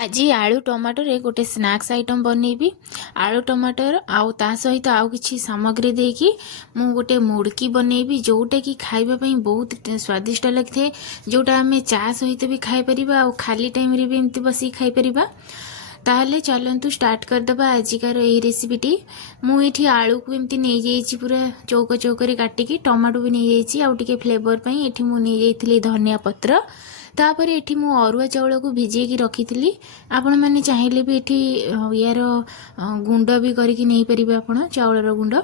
आज आलू टमाटर गोटे स्नैक्स आइटम बनैबी। आलू टमाटर आउ ता सहित आउ किछि सामग्री देकी मु गोटे मुड़की बनैबी जोटा कि खाइबा बहुत स्वादिष्ट लगे, जोटा आम चा सहित भी खाई परिबा आउ खाली टाइम रे भी एमती बसी खाई परिबा। ताहले चलतु स्टार्ट करदबा आजिकार ये रेसिपीटी। मुझे आलू को एमती नहीं जाइए पूरा चौक चौक काटिकी, टमाटो भी नहीं जाइए आउ टिके फ्लेवर पई एठी मु नहीं जाइए धनिया पत्र। तापर एठी मु अरुआ चाउल को भिजेकी रखी थी। आपण मैंने चाहिए भी एठी यार गुंड भी करके नहीं पारे आपण चाउलर गुंड।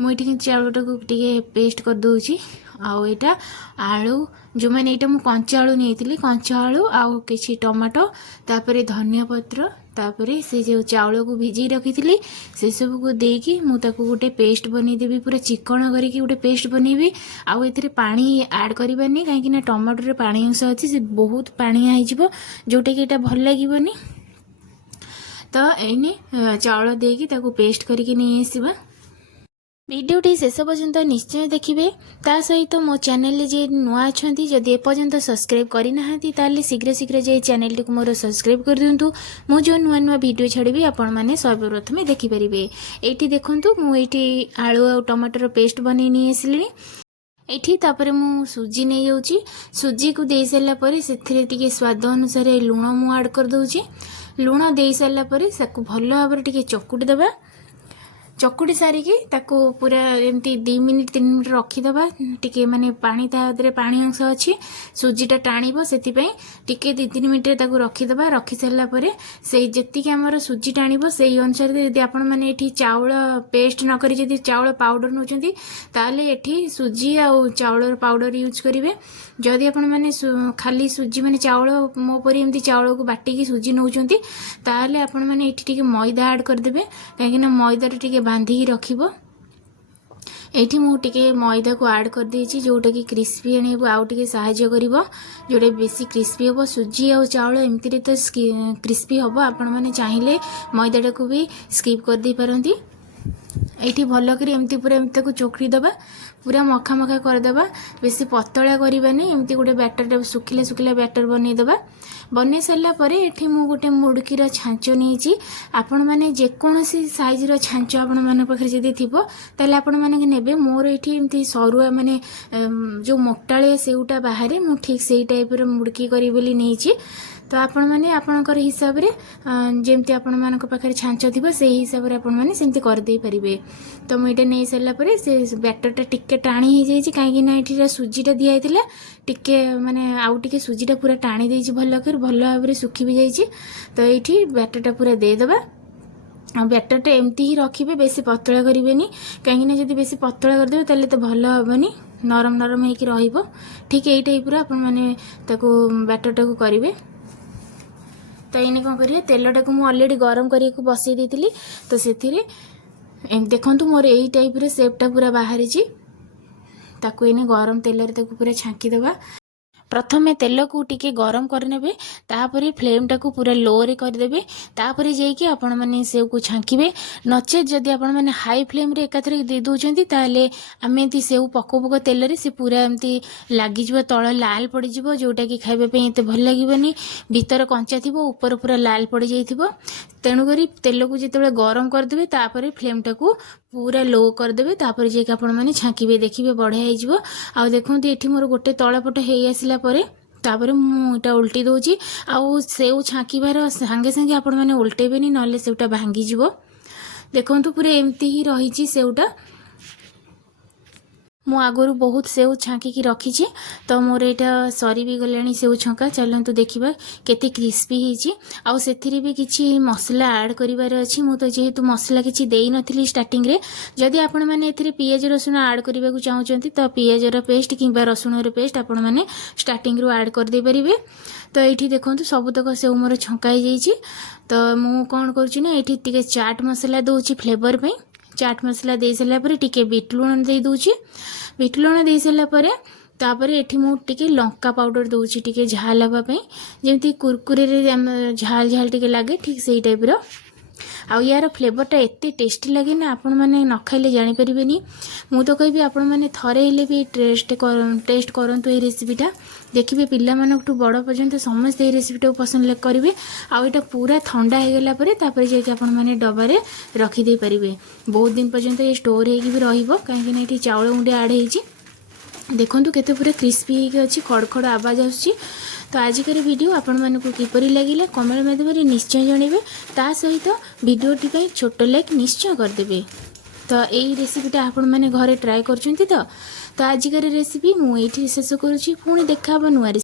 मुझे चाउलटा को टिके पेस्ट कर दूची। आउ एटा आलू जो मैंने एटा मु कंचा आलू नहीं, कंचा आलू आउ किछि टमाटो तापर धनिया पत्र तापर से जो चाउल को भिजे रखी थी से सब को देकी मु ताको गोटे पेस्ट बनी देबी, पूरा चिकन करके गोटे पेस्ट बनैबी। आउ एथिरे पानी ऐड करबानी कहीं टमाटो रे पानी अंश अच्छी से बहुत पानिया हो जोटा कि भल लगे। तो एने चाउल देकी ताको पेस्ट करके नहीं आसवा। भिडियोटी शेष पर्यंत निश्चय देखिए। ता सहित मो चैनल जे नुआ अच्छा जदि एपर्यंत सब्सक्राइब करना ताले शीघ्र शीघ्र जाई चैनल टी मोर सब्सक्राइब कर दिंतु। मो जो नुआ नुआ वीडियो छाड़बी आपण मैंने सर्वप्रथम देखिपारे। ये देखूँ मुझे आलू और टमाटर पेस्ट बन नहीं आसली। एठी तापर मु सुजी नहीं जाऊँगी। सुजी को दे सारा पर से स्वाद अनुसार लुण मु ऐड कर दूची। लुण दे सारा पर भल भाव टे चकुटी दबा। चकुटी सारिकी ताको पूरा एमती 2 मिनिट 3 मिनिट रखीदबा। टिके माने पानी तादरे पानी अंश अच्छी सुजीटा टाणीब से टिके 2-3 मिनिट ताको रखीदबा। रखी सारा पर से जी आमर सुजी टाणीब से अनुसार यदि आपण मैंने एठी चाउल पेस्ट न करी जदि चाउल पाउडर नौचंती ताले एठी सुजी आउ चाउल पाउडर यूज करेंगे। जदि आपण मैंने खाली सुजी माने चाउल मो परी एमती चाउल को बाटिकी सुजी नौचंती ताले आपण मैंने एठी टिके मैदा ऐड करदेबे कहीं मैदा टिके बांधिकी रखिबो। एठी मु टिके मैदा को ऐड कर देछि जोटा कि क्रिस्पी आनिबो आउ टिके सहाय्य करिवो, जोटा बेसी क्रिस्पी होबो। सुजी आ चाउल एमती रे तो क्रिस्पी होबो। आपण माने चाहिए मैदाटा को भी स्किप कर दे पारंती। एठी भल करी एमती पूरा एमती को चोकड़ी दबा, पूरा मखा मखा करदबा। बेसी पतला करबानी, एमती गोटे बैटर सुखिला सुखिला बैटर बनै दबा। बनै सारा पर एठी मु गोटे मुड़कीर छांच नहीं। आपण मैंने जेकोसी साइजर छांच आपण मान पाखे जदि थिबो ताले आपण माने नेबे। मोर एठी एमती सरुआ माने जो मोटालिया सेउटा बाहर मु ठीक सेई टाइप मुड़की करी बोली नहीं। तो आपण मैंने आपणकर हिसाब रे जेमती आपण मानक पाखे छांच थिबो से हिसाब रे आपण माने सेमती कर दे परिबे। तो मुझे नहीं सारा पर से बैटरटा टिके टाणी हो जाइए कहीं ये सुजीटा दिखाई टिके माने आउ टिके सुजीटा पूरा टाणी देछि भल कर भल भाव सुखी भी जाइए। तो ये बैटरटा पूरा देदेबा। बैटरटा एमती ही रखिए, बेसी पतला करेंगे कहीं जब बेसी पतला करदे ताले तो भल हेनी, नरम नरम होकर रहिबो। ठीक यही टाइप आपण मैंने बैटरटा को करेंगे। तो ये कौन करिए तेलटा को मुझे अलरेडी गरम करने को बसई देती। तो से देखु मोर यही टाइप रे सेपटा पूरा बाहरी ताकू एने गरम तेल रे ताकू पूरा छांकी दबा। प्रथमे तेल को टिके गरम करने तापर फ्लेम टाकू पूरा लो रे करदेबे। तापर जाइए आपण मैंने सेव को छांकीबे। नचेत जदि आपण मैंने हाई फ्लेम रे एकाथरे दे दोचंती ताले आमे एती सेव पको पको तेल रे से पूरा एमती लागी जिवो, तळ लाल पड़ी जिवो, जोटा कि खाइबा पे एते भल लागिबनी। भीतर कंचा थिबो, ऊपर पूरा लाल पड़ी जाइथिबो। तेणु करी तेल को जिते गरम करदेबे तापर फ्लेम टाकू पूरा लो करदेबे। तापर जाइए आपण मैंने छांकीबे, देखिबे बढ़िया हो। आ देखो ये मोर गोटे तळपट हो आसला तापर मुझा उल्टी दूची। आउ सेव छांकीबार सांगे सांगे आपण मैंने उल्टेबेनी नले सेवटा भांगी जिवो। देखंतु पूरा एमती ही रही सेवटा। मु आगुरी बहुत सेव छांकी रखी। तो मोर यहाँ सरी भी गलानी सेव छंका। चलतु देखा केते क्रिस्पी होती। आउ से भी किसी मसला ऐड करिवार अछि। मु तो जेहेतु मसला किसी दे नथिली स्टार्टिंग रे। जदि आपण माने एथिरे पियाज रसुण ऐड करबा को चाहउचंती तो पियाजर पेस्ट किंबा रसुणर पेस्ट आपण माने स्टार्टिंग रू ऐड कर दे परिबे। तो ये देखो सबतक सेव मोर छंका हो जाइए। तो मु कौन करुँची ना ये टिके चाट मसला दूची फ्लेवर पे। चाट मसला दे सारा पर टिके बीट लुण दे दूची। बीट लुण दे सारा पर तापर एठी मु टिके लंका पाउडर दूची टिके झाल हवा पे, जेमती कुरकुरे रे झाल झाल टिके लागे ठीक सेही टाइप रो। आउ यार फ्लेवरटा एत टेस्टी लगे ना आपण मैंने न खाइले जानीपारे मु तो कहि आपण मैंने थरे हेले भी टेस्ट करंतु ये रेसिपीटा देखिए पिला मानकठू बड़ पर्यंत समस्त ये रेसिपीटा पसंद करेंगे आउ एटा पूरा ठंडा हो गला पर जाकि आपण मैंने डबारे रखिदे पारे बहुत दिन पर्यंत ये स्टोर होगी भी रहिबो कहीं ये चाउल गुंडे आड होइछि देखो केते पूरा क्रिस्पी होगी अच्छी खड़ खड़ आवाज आसुची। तो आजिकार वीडियो आपण मानक किपरि लगिला कमेंट माध्यम निश्चय जनइबे ता सहित वीडियोटी पे छोट लाइक निश्चय करदेबे। तो यही रेसिपीटा आपण माने घरे ट्राए करछंती तो आजिकार रेसिपी मु एठी शेष करूची पुणी देखा नुआ